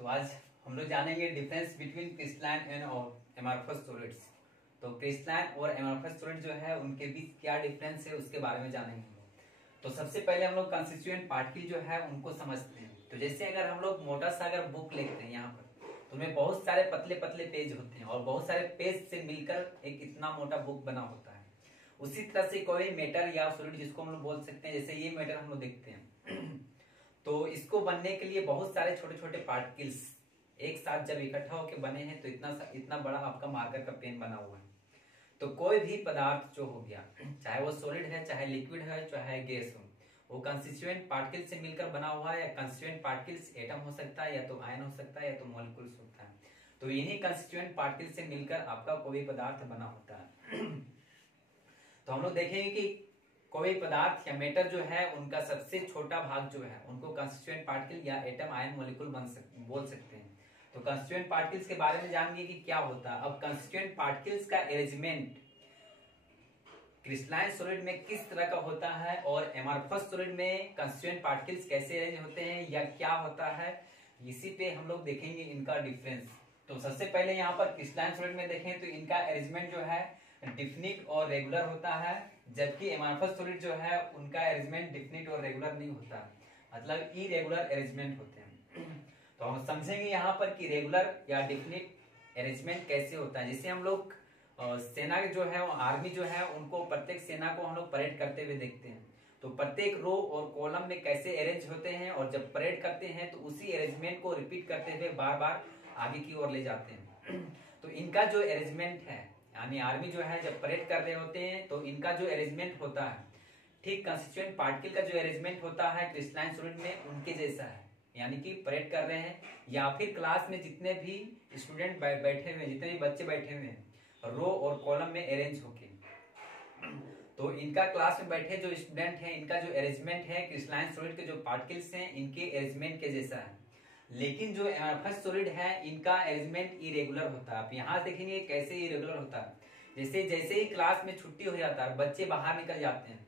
तो आज हम लोग जानेंगे difference between crystalline and amorphous solids. तो क्रिस्टलाइन और एमॉर्फस सॉलिड जो है उनके बीच क्या डिफरेंस है उसके बारे में जानेंगे। तो सबसे पहले हम लोग कंस्टिट्यूएंट पार्टिकल जो है उनको समझते हैं। तो जैसे अगर हम लोग मोटा सा अगर बुक लिखते हैं यहाँ पर, तो उनमें बहुत सारे पतले पतले पेज होते हैं और बहुत सारे पेज से मिलकर एक इतना मोटा बुक बना होता है। उसी तरह से कोई मेटर या सॉलिड जिसको हम लोग बोल सकते हैं, जैसे ये मेटर हम लोग देखते हैं तो इसको बनने के लिए बहुत सारे छोटे छोटे पार्टिकल्स एक साथ जब इकट्ठा होकर बने हैं तो इतना बड़ा आपका मार्कर का पेन बना हुआ है। तो कोई भी पदार्थ जो हो गया, चाहे वो सॉलिड है, चाहे लिक्विड है, चाहे गैस हो, वो कंस्टिट्यूएंट पार्टिकल से मिलकर बना हुआ है। या कंस्टिट्यूएंट पार्टिकल्स एटम हो सकता है, या तो आयन हो सकता है, या तो मॉलिक्यूल्स होता है। तो इन्हीं कंस्टिट्यूएंट पार्टिकल से मिलकर आपका कोई पदार्थ बना होता है। तो हम लोग देखेंगे कि कोई पदार्थ या मेटर जो है उनका सबसे छोटा भाग जो है उनको कंस्टिट्यूएंट पार्टिकल या एटम, आयन, मॉलिक्यूल बोल सकते हैं। तो कंस्टिट्यूएंट पार्टिकल्स के बारे में जानेंगे कि क्या होता है। अब कंस्टिट्यूएंट पार्टिकल्स का अरेंजमेंट क्रिस्टलाइन सॉलिड में किस तरह का होता है और एमॉर्फस सॉलिड में कंस्टिट्यूएंट पार्टिकल्स कैसे अरेंज होते हैं या क्या होता है, इसी पे हम लोग देखेंगे इनका डिफरेंस। तो सबसे पहले यहाँ पर क्रिस्टलाइन सॉलिड में देखें तो इनका अरेंजमेंट जो है डिफिनिट और रेगुलर होता है, जबकि एमॉर्फस सॉलिड जो है उनका अरेंजमेंट डिफिनिट और रेगुलर नहीं होता, मतलब इरेगुलर अरेंजमेंट होते हैं। तो हम समझेंगे यहाँ पर कि रेगुलर या डिफिनिट अरेंजमेंट कैसे होता है। जैसे हम लोग सेना जो है, आर्मी जो है, उनको प्रत्येक सेना को हम लोग परेड करते हुए देखते हैं। तो प्रत्येक रो और कॉलम में कैसे अरेंज होते हैं, और जब परेड करते हैं तो उसी अरेंजमेंट को रिपीट करते हुए बार बार आगे की ओर ले जाते हैं। तो इनका जो अरेंजमेंट है, यानी आर्मी जो है जब परेड कर रहे होते हैं तो इनका जो अरेंजमेंट होता है ठीक कंस्टिट्यूएंट पार्टिकल का जो अरेंजमेंट होता है क्रिस्टलाइन सॉलिड में उनके जैसा है। यानी कि परेड कर रहे हैं या फिर क्लास में जितने भी स्टूडेंट बैठे हुए हैं, जितने भी बच्चे बैठे हुए हैं रो और कॉलम में अरेंज होके, तो इनका क्लास में बैठे जो स्टूडेंट हैं इनका जो अरेंजमेंट है क्रिस्टलाइन सॉलिड के जो पार्टिकल्स हैं इनके अरेंजमेंट के जैसा है। लेकिन जो एमॉर्फस सॉलिड है इनका अरेंजमेंट इरेगुलर होता है। आप यहाँ देखेंगे कैसे इरेगुलर होता है। जैसे ही क्लास में छुट्टी हो जाता है, बच्चे बाहर निकल जाते हैं,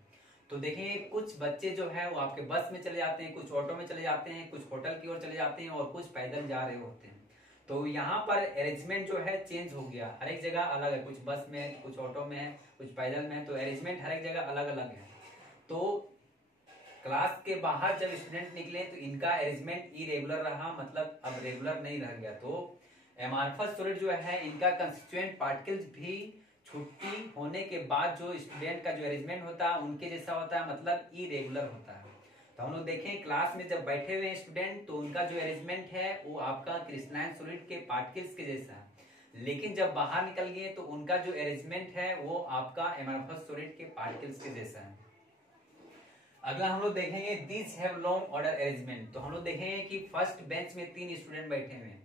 तो देखेंगे कुछ बच्चे जो है वो आपके बस में चले जाते हैं, कुछ ऑटो में चले जाते हैं, कुछ होटल की ओर चले जाते हैं और कुछ पैदल जा रहे होते हैं। तो यहाँ पर अरेंजमेंट जो है चेंज हो गया, हर एक जगह अलग है, कुछ बस में है, कुछ ऑटो में है, कुछ पैदल में है, तो अरेंजमेंट हर एक जगह अलग अलग है। तो क्लास के बाहर जब स्टूडेंट निकले तो इनका अरेंजमेंट इरेगुलर रहा, मतलब अब रेगुलर नहीं रह गया। तो एमॉर्फस सॉलिड जो है इनका कंस्टिट्यूएंट पार्टिकल्स भी छुट्टी होने के बाद जो स्टूडेंट का जो अरेंजमेंट होता है उनके जैसा होता है, मतलब इरेगुलर होता है। तो हम लोग देखें क्लास में जब बैठे हुए स्टूडेंट तो उनका जो अरेंजमेंट है वो आपका क्रिस्टलाइन सॉलिड के पार्टिकल्स के जैसा है। लेकिन जब बाहर निकल गए तो उनका जो अरेंजमेंट है वो आपका एमॉर्फस सॉलिड के पार्टिकल्स के जैसा है। अगला हम लोग देखेंगे this have long order arrangement. तो हम लोग देखेंगे कि फर्स्ट बेंच में 3 स्टूडेंट बैठे हुए हैं,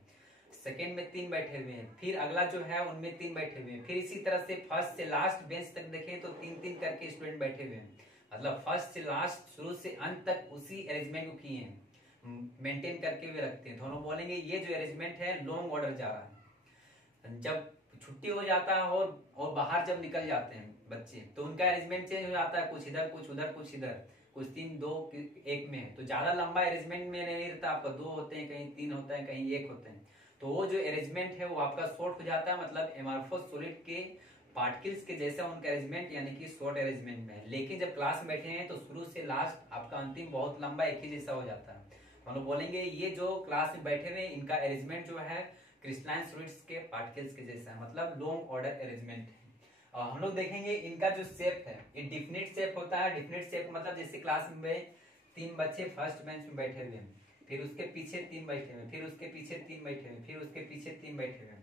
सेकेंड में 3 बैठे हुए हैं, फिर अगला जो है उनमें 3 बैठे हुए हैं, फिर इसी तरह से फर्स्ट से लास्ट बेंच तक देखें तो 3-3 करके स्टूडेंट बैठे हुए हैं। मतलब फर्स्ट से लास्ट, शुरू से अंत तक उसी अरेंजमेंट को किए हैं, मेंटेन करके हुए रखते हैं। तो हम लोग बोलेंगे ये जो अरेंजमेंट है लॉन्ग ऑर्डर जा रहा है। जब छुट्टी हो जाता है और बाहर जब निकल जाते हैं बच्चे तो उनका अरेंजमेंट चेंज हो जाता है, कुछ इधर, कुछ उधर, कुछ इधर, कुछ 3 2 1 में है। तो ज्यादा लंबा अरेंजमेंट में नहीं रहता, आपका 2 होते हैं, कहीं 3 होता है, कहीं 1 होते हैं। तो वो जो अरेंजमेंट है वो आपका शॉर्ट हो जाता है, मतलब एमॉर्फस सॉलिड के पार्टिकल्स के जैसा उनका अरेंजमेंट यानी कि शॉर्ट अरेंजमेंट में है। लेकिन जब क्लास में बैठे हैं तो शुरू से लास्ट आपका अंतिम बहुत लंबा एक ही जैसा हो जाता है। तो हम लोग बोलेंगे ये जो क्लास में बैठे हुए इनका अरेंजमेंट जो है क्रिस्टलाइन सॉलिड्स के पार्टिकल्स के जैसा है, मतलब लॉन्ग ऑर्डर अरेंजमेंट है। और हम लोग देखेंगे इनका जो शेप है ये डिफिनिट शेप होता है। डिफिनिट शेप मतलब जैसे क्लास में 3 बच्चे फर्स्ट बेंच में बैठे हुए हैं, फिर उसके पीछे 3 बैठे हुए, फिर उसके पीछे 3 बैठे हुए, फिर उसके पीछे 3 बैठे हुए,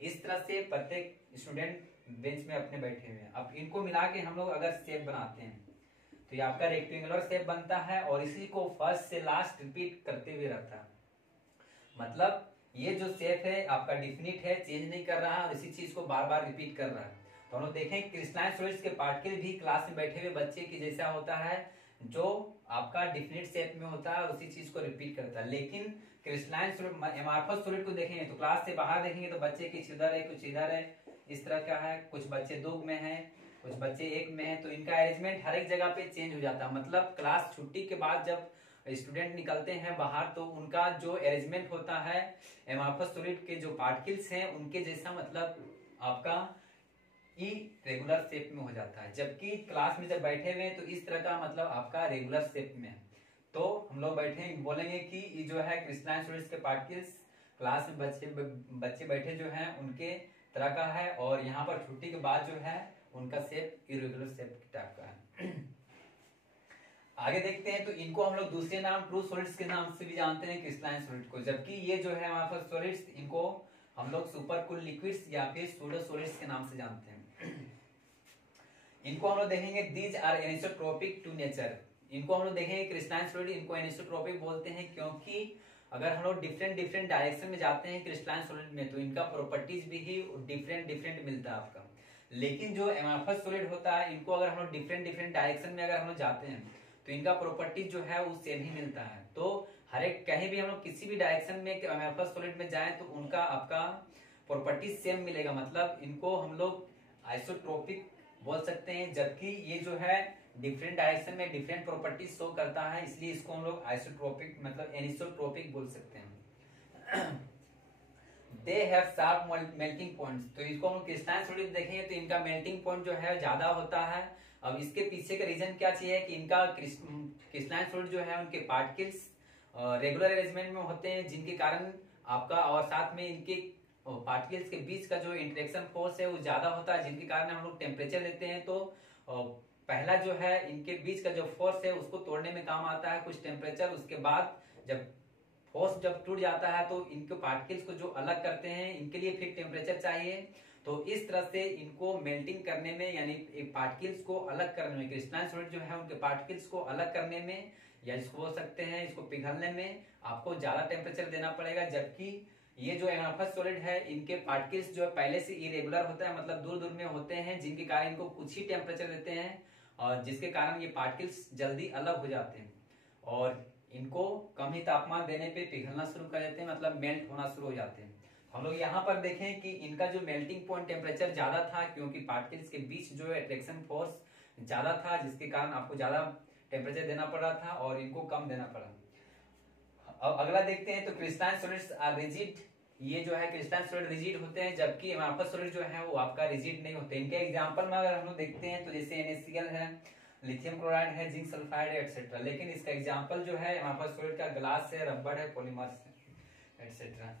इस तरह से प्रत्येक स्टूडेंट बेंच में अपने बैठे हुए हैं। अब इनको मिला के हम लोग अगर शेप बनाते हैं तो ये आपका रेक्टेंगुलर शेप बनता है और इसी को फर्स्ट से लास्ट रिपीट करते हुए रहता है। मतलब ये जो शेप है आपका डिफिनिट है, चेंज नहीं कर रहा, इसी चीज को बार बार रिपीट कर रहा है। तो हम लोग देखें क्रिस्टलाइन सॉलिड्स के पार्टिकल भी क्लास में बैठे हुए बच्चे की जैसा होता है, जो आपका डिफिनिट शेप में होता है, उसी चीज को रिपीट करता है। लेकिन क्रिस्टलाइन सॉलिड एमॉर्फस सॉलिड को देखेंगे तो क्लास से बाहर देखेंगे तो बच्चे कुछ इधर है, कुछ इधर है, इस तरह का है, कुछ बच्चे 2 में है, कुछ बच्चे 1 में है। तो इनका अरेंजमेंट हर एक जगह पे चेंज हो जाता है। मतलब क्लास छुट्टी के बाद जब स्टूडेंट निकलते हैं बाहर तो उनका जो अरेंजमेंट होता है एमार्फस सॉलिड के जो पार्टिकल्स हैं उनके जैसा, मतलब आपका इरेगुलर शेप में हो जाता है, जबकि क्लास में जब बैठे हुए हैं तो इस तरह का मतलब आपका रेगुलर शेप में है। तो हम लोग बैठे बोलेंगे कि ये जो है क्रिस्टलाइन सॉलिड्स के पार्टिकल्स क्लास में बच्चे बैठे जो हैं उनके तरह का है, और यहाँ पर छुट्टी के बाद जो है उनका शेप इरेगुलर शेप टाइप का है। आगे देखते हैं तो इनको हम लोग दूसरे नाम ट्रू सॉलिड्स के नाम से भी जानते हैं क्रिस्टलाइन सॉलिड को, जबकि ये जो है हमारे पास सॉलिड्स इनको हम लोग सुपर कूल लिक्विड्स या फिर सूडो सॉलिड्स के नाम से जानते हैं। इनको हम लोग देखेंगे these are anisotropic to nature. इनको हम लोग देखेंगे क्रिस्टलाइन सॉलिड, इनको एनिसोट्रोपिक बोलते हैं क्योंकि अगर हम लोग डिफरेंट डायरेक्शन में जाते हैं क्रिस्टलाइन सॉलिड में तो इनका प्रॉपर्टीज भी ही डिफरेंट मिलता है आपका। लेकिन जो एमार्फस सॉलिड होता है इनको अगर हम लोग डिफरेंट डायरेक्शन में अगर हम लोग जाते हैं तो इनका प्रॉपर्टीज जो है वो सेम ही मिलता है। तो हर एक कहीं भी हम लोग किसी भी डायरेक्शन में एमार्फस सॉलिड में जाएं तो उनका आपका प्रॉपर्टीज सेम मिलेगा, मतलब इनको हम लोग आइसोट्रोपिक बोल सकते हैं, जबकि ये जो है डिफरेंट डायरेक्शन में डिफरेंट प्रॉपर्टीज शो करता है, इसलिए इसको हम लोग आइसोट्रोपिक मतलब एनिसोट्रोपिक बोल सकते हैं। They have sharp melting points, तो इसको हम क्रिस्टलाइन सॉलिड देखेंगे तो इनका मेल्टिंग पॉइंट जो है ज्यादा होता है। अब इसके पीछे का रीजन क्या चाहिए कि इनका क्रिस्टलाइन सॉलिड जो है उनके पार्टिकल्स रेगुलर अरेंजमेंट में होते हैं, जिनके कारण आपका और साथ में इनके पार्टिकल्स के बीच का जो इंटरेक्शन फोर्स है वो ज्यादा होता है, जिनके कारण हम लोग टेम्परेचर लेते हैं तो पहला जो है इनके बीच का जो फोर्स है उसको तोड़ने में काम आता है कुछ टेम्परेचर, उसके बाद जब फोर्स जब टूट जाता है तो इनके पार्टिकल्स को जो अलग करते हैं इनके लिए फिर टेम्परेचर चाहिए। तो इस तरह से इनको मेल्टिंग करने में यानी पार्टिकल्स को अलग करने में क्रिस्टलाइन सॉलिड जो है उनके पार्टिकल्स को अलग करने में या इसको बोल सकते हैं इसको पिघलने में आपको ज्यादा टेम्परेचर देना पड़ेगा, जबकि ये जो एमार्फस सॉलिड है इनके पार्टिकल्स जो है पहले से इरेगुलर होता है, मतलब दूर दूर में होते हैं, जिनके कारण इनको कुछ ही टेम्परेचर देते हैं और जिसके कारण ये पार्टिकल्स जल्दी अलग हो जाते हैं और इनको कम ही तापमान देने पे पिघलना शुरू कर देते हैं, मतलब मेल्ट होना शुरू हो जाते हैं। हम लोग यहाँ पर देखें कि इनका जो मेल्टिंग पॉइंट टेम्परेचर ज्यादा था क्योंकि पार्टिकल्स के बीच जो है अट्रैक्शन फोर्स ज्यादा था, जिसके कारण आपको ज्यादा टेम्परेचर देना पड़ रहा था और इनको कम देना पड़ा। अब अगला देखते हैं तो क्रिस्टलाइन सॉलिड्स आर रिजिड, ये जो है क्रिस्टलाइन सॉलिड रिजिड होते हैं, जबकि एमार्फस सॉलिड जो है वो आपका रिजिड नहीं होते। इनके एग्जांपल में अगर हम लोग देखते हैं तो जैसे NaCl है, लिथियम क्लोराइड है, जिंक सल्फाइड है एक्सेट्रा, लेकिन इसका एग्जांपल जो है एमार्फस सॉलिड का ग्लास है, रबड़ है, पॉलीमर्स है एक्सेट्रा।